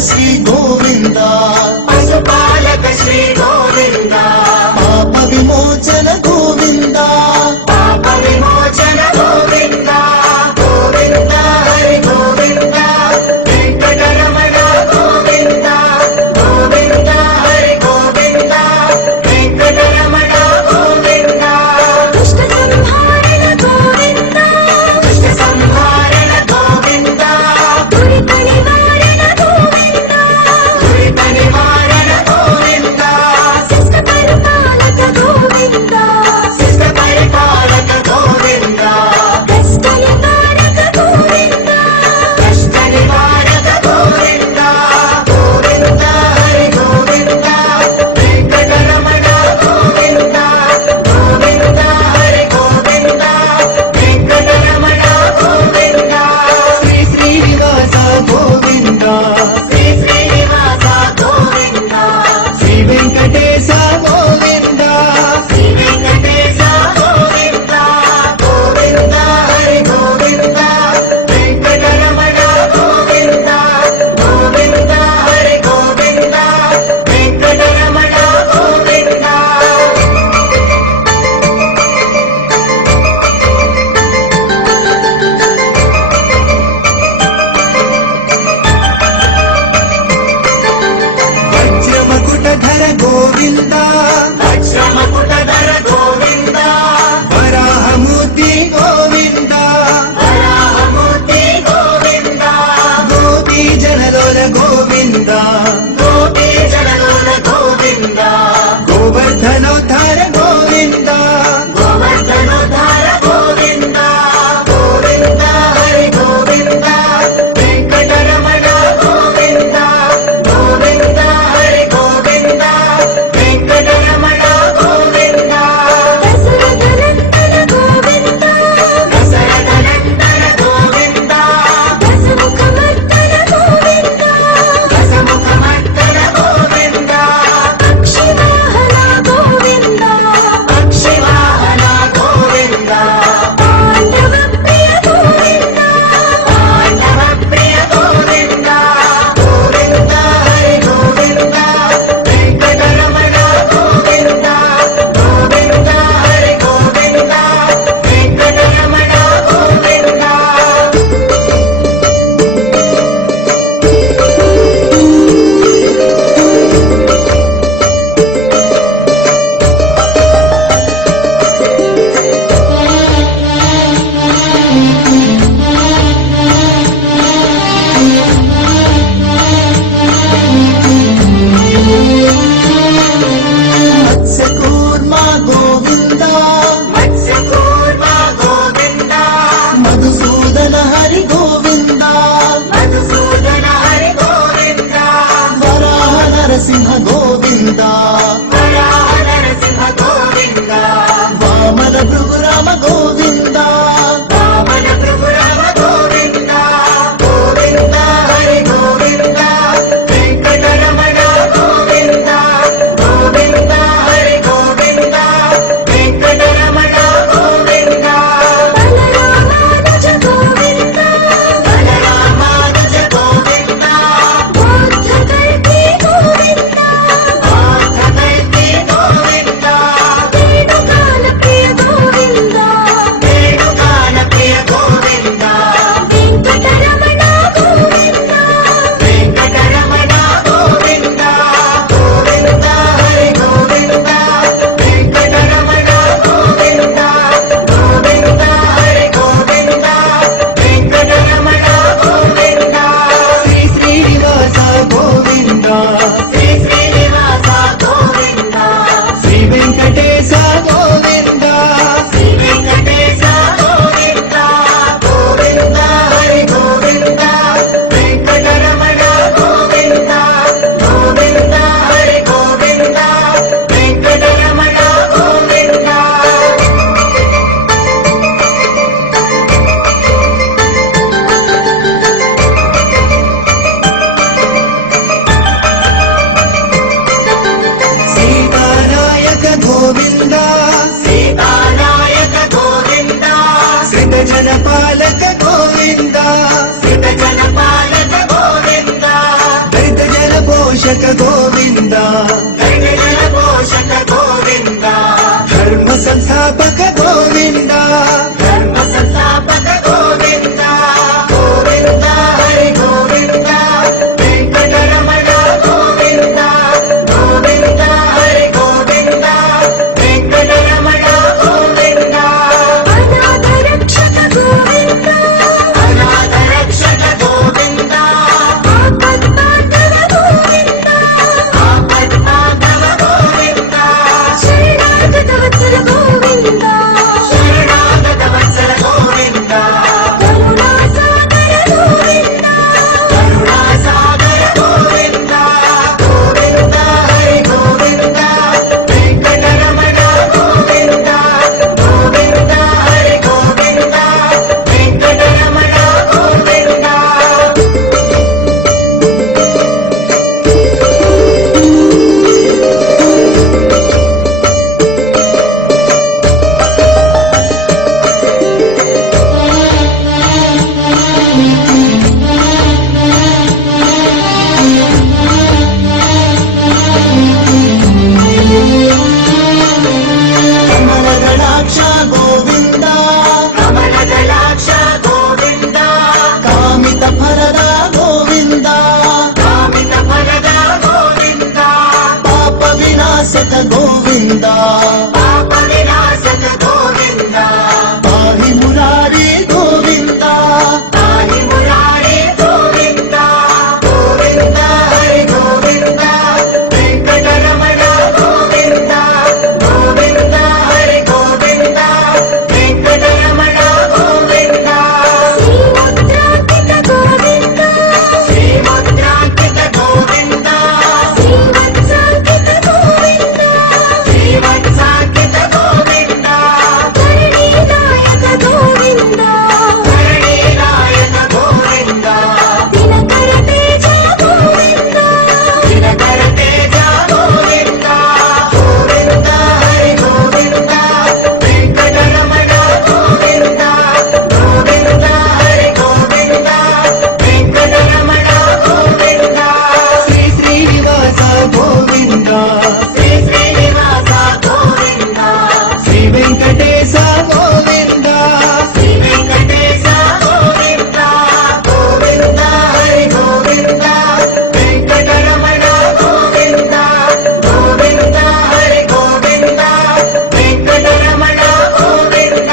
శ్రీ గోవింద పశుపాలక శ్రీ గోవింద పాప విమోచన గోవింద పాప విమోచన గోవింద గోవింద హరి గోవింద వెంకటరమణ గోవింద గోవింద హరి గోవింద వెంకటరమణ గోవింద దుష్ట సంహారణ గోవింద దుష్ట సంహారణ గోవింద దురిత నివారణ గోవింద దురిత ಗೋವಿಂದ ಪಾಪ ವಿನಾಶಕ ಗೋವಿಂದ ಪಾಹಿ ಮುರಾರಿ ಗೋವಿಂದ ಪಾಹಿ ಮುರಾರಿ ಗೋವಿಂದ ಗೋವಿಂದ ಹರಿ ಗೋವಿಂದ ವೆಂಕಟರಮಣ ಗೋವಿಂದ ಗೋವಿಂದ ಹರಿ ಗೋವಿಂದ ವೆಂಕಟರಮಣ ಗೋವಿಂದ ಶ್ರೀಮುದ್ರಾಂಕಿತ ಗೋವಿಂದ ಶ್ರೀವತ್ಸಾಂಕಿತ ಗೋವಿಂದ ಧರಣಿನಾಯಕ ಗೋವಿಂದ ದಿನಕರ ತೇಜ ಗೋವಿಂದ ಗೋವಿಂದ ಹರಿ ಗೋವಿಂದ ವೆಂಕಟರಮಣ ಗೋವಿಂದ ಗೋವಿಂದ ಹರಿ ಗೋವಿಂದ ವೆಂಕಟರಮಣ ಗೋವಿಂದ ಶ್ರೀ ಶ್ರೀನಿವಾಸ ಗೋವಿಂದ ಶ್ರೀ ಶ್ರೀನಿವಾಸ ಗೋವಿಂದ ಶ್ರೀ ವೆಂಕಟೇಶ ಗೋವಿಂದ ಶ್ರೀ ವೆಂಕಟೇಶ ಗೋವಿಂದ ಗೋವಿಂದ ಹರಿ ಗೋವಿಂದ ವೆಂಕಟರಮಣ ಗೋವಿಂದ ಗೋವಿಂದ ಹರಿ ಗೋವಿಂದ ವೆಂಕಟರಮಣ ಗೋವಿಂದ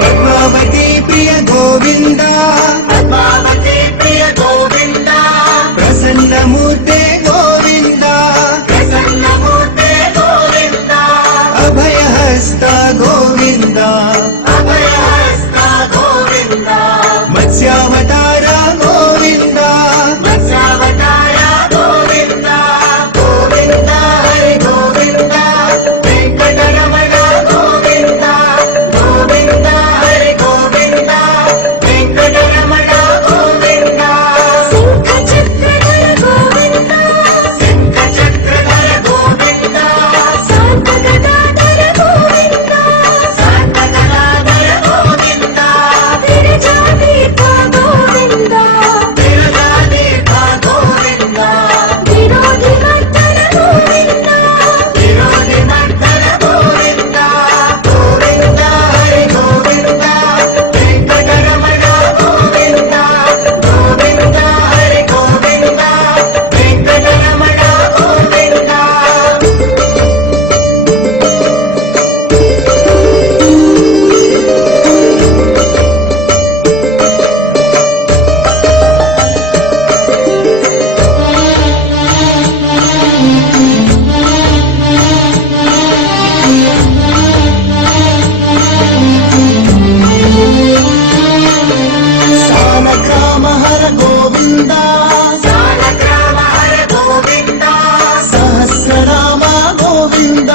ಪದ್ಮಾವತಿ ಪ್ರಿಯ ಗೋವಿಂದ ಪದ್ಮಾವತಿ ಪ್ರಿಯ ಗೋವಿಂದ ಪ್ರಸನ್ನ ಮೂರ್ತಿ ಗೋವಿಂದ ಪ್ರಸನ್ನ ಮೂರ್ತಿ ಗೋವಿಂದ ಅಭಯ ಹಸ್ತ ಗೋವಿಂದ ಅಭಯಹಸ್ತ ಗೋವಿಂದ ಮತ್ಸ್ಯಾವತಾರ ಗೋವಿಂದ ಮತ್ಸ್ಯಾವತಾರ ಗೋವಿಂದ ಗೋವಿಂದ ಹರಿ ಗೋವಿಂದ ವೆಂಕಟರಮಣ ಗೋವಿಂದ ಗೋವಿಂದ ಹರಿ ಗೋವಿಂದ ವೆಂಕಟರಮಣ ಗೋವಿಂದ ಶಂಖಚಕ್ರಧರ ಗೋವಿಂದ ಶಂಖಚಕ್ರಧರ ಗೋವಿಂದ ಶಾಂತಗದಾಧರ ಗೋವಿಂದ ಶಾಂತಗದಾಧರ ಗೋವಿಂದ ವಿರಜಾತೀರ್ಥ ಗೋವಿಂದ ವಿರಜಾತೀರ್ಥ ಗೋವಿಂದ ವಿರೋಧಿ ಮರ್ದನ ಗೋವಿಂದ ವಿರೋಧಿ ಮರ್ದನ ಗೋವಿಂದ ಗೋವಿಂದ ಹರಿ ಗೋವಿಂದ ವೆಂಕಟರಮಣ ಗೋವಿಂದ ಗೋವಿಂದ ಹರಿ ಗೋವಿಂದ ವೆಂಕಟರಮಣ ಗೋವಿಂದ ಸಾಲಗ್ರಾಮ ಹರ ಗೋವಿಂದ ಸಾಲಗ್ರಾಮ ಹರ ಗೋವಿಂದ ಸಹಸ್ರನಾಮ ಗೋವಿಂದ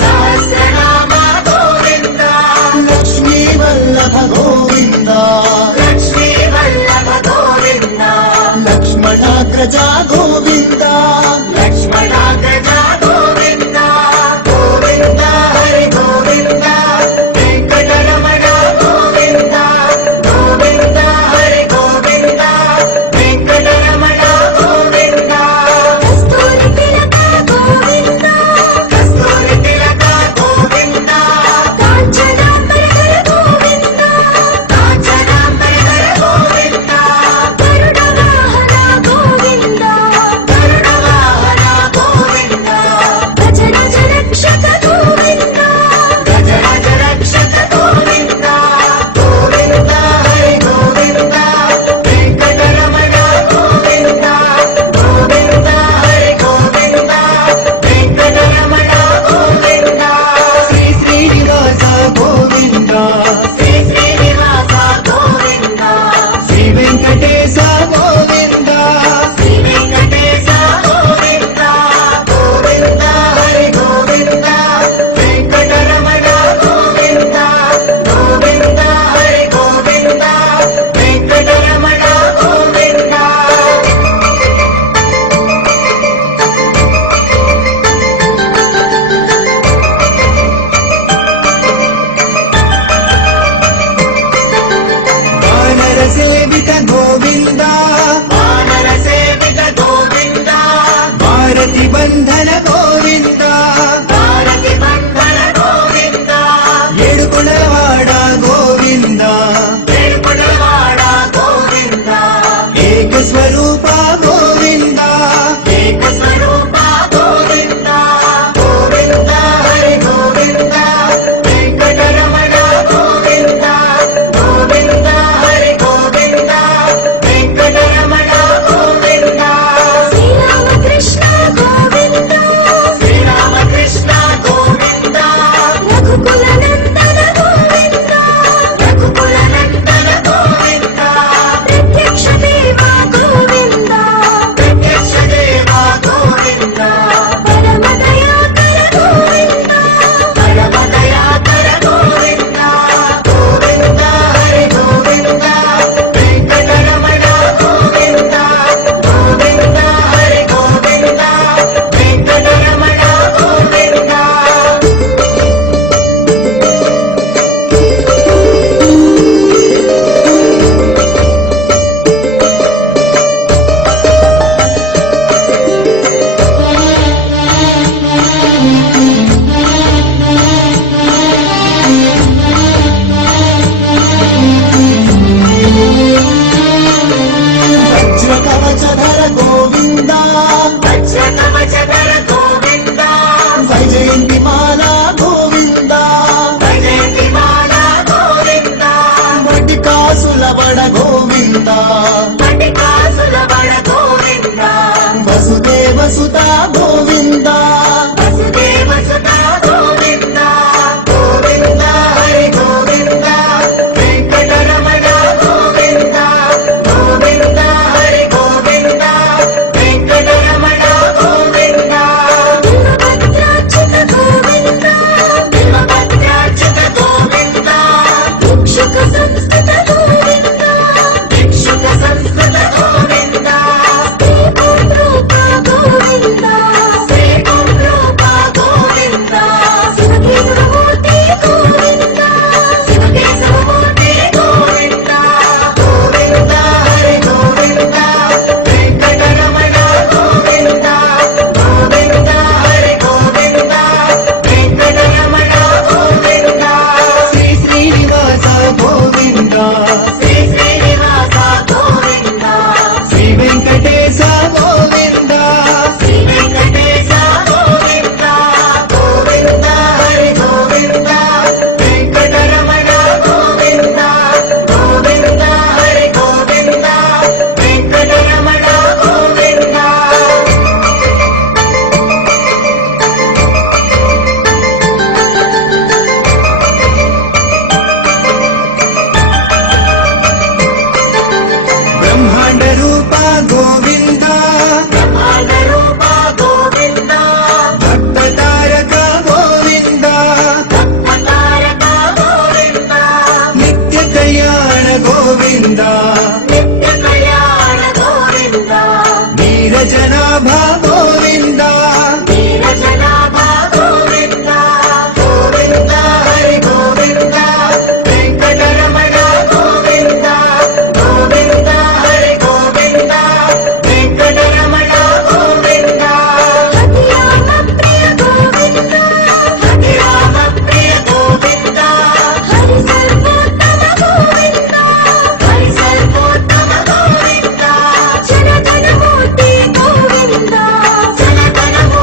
ಸಹಸ್ರನಾಮ ಗೋವಿಂದ ಲಕ್ಷ್ಮೀ ವಲ್ಲಭ ಗೋವಿಂದ ಲಕ್ಷ್ಮೀ ವಲ್ಲಭ ಗೋವಿಂದ ಲಕ್ಷ್ಮಣಾಗ್ರಜ ಗೋವಿಂದ ಲಕ್ಷ್ಮಣಾಗ್ರಜ ಗೋವಿಂದ ಗೋವಿಂದ ಹರಿ ಗೋವಿಂದ ವೆಂಕಟರಮಣ ಗೋವಿಂದ ಗೋವಿಂದ ಹರಿ ಗೋವಿಂದ ವೆಂಕಟರಮಣ ಗೋವಿಂದ ಕಸ್ತೂರಿ ತಿಲಕ ಗೋವಿಂದ ಕಸ್ತೂರಿ ತಿಲಕ ಗೋವಿಂದ ಕಾಂಚನಾಂಬರಧರ ಗೋವಿಂದ ಕಾಂಚನಾಂಬರಧರ ಗೋವಿಂದ ಗರುಡ ವಾಹನ ಗೋವಿಂದ ಗರುಡ వసుదేవ సుత గోవింద వసుదేవ సుత గోవింద గోవింద హరి గోవింద వెంకటరమణ గోవింద గోవింద హరి గోవింద వెంకటరమణ గోవింద బిల్వపత్రార్చిత గోవింద బిల్వపత్రార్చిత గోవింద భిక్షుక సంస్కృత గోవింద భిక్షుక సంస్కృత గోవింద శ్రీకం రూప గోవింద శ్రీకం రూప గోవింద శివకేశవమూర్తి గోవింద శివకేశవమూర్తి గోవింద గోవింద హరి గోవింద వెంకటరమణ గోవింద గోవింద హరి గోవింద వెంకటరమణ గోవింద శ్రీ శ్రీనివాస గోవింద శ్రీ శ్రీనివాస గోవింద శ్రీ వెంకటేశ గోవింద శ్రీ వెంకటేశ గోవింద గోవింద హరి గోవింద వెంకటరమణ గోవింద గోవింద హరి గోవింద వెంకటరమణ గోవింద బ్రహ్మాండ రూప గోవింద బ్రహ్మాండ రూప గోవింద భక్త తారక గోవింద భక్తతారక గోవింద నిత్య కళ్యాణ గోవింద నిత్య కళ్యాణ గోవింద నీరజనాభ గోవింద నీరజనాభ గోవింద గోవింద హరి గోవింద వెంకటరమణ గోవింద గోవింద హరి గోవింద వెంకటరమణ గోవింద హరిరామ ప్రియ గోవింద హరిరామ ప్రియ గోవింద హరి సర్వోత్తమ గోవింద హరి సర్వోత్తమ గోవింద జనగణమూర్తి గోవింద జనగణమూర్తి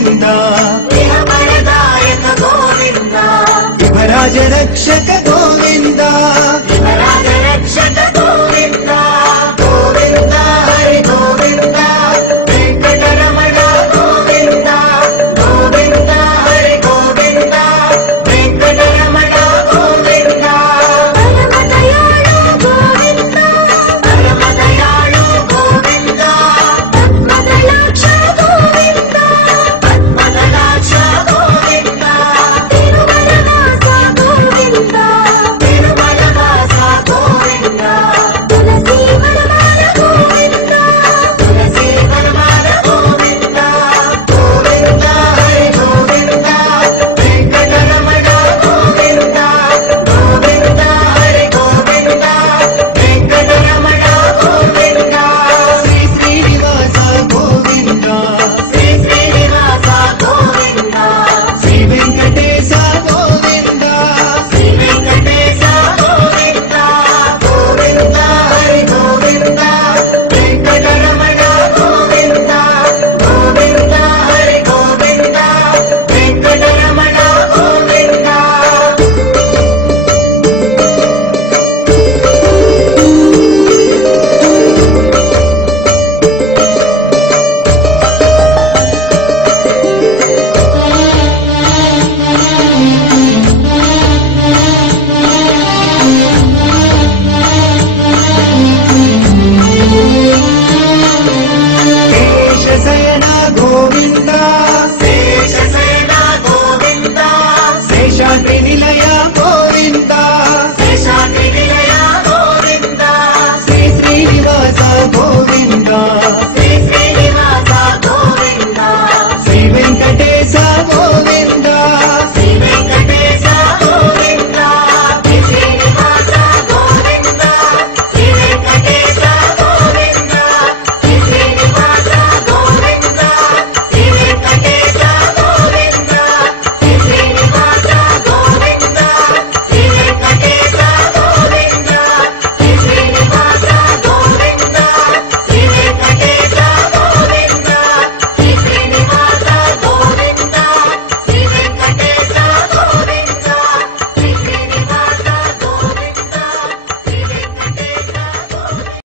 ಗೋವಿಂದ ಇಹಪರದಾಯಕ ಗೋವಿಂದ ಯುವರಾಜ ರಕ್ಷಕ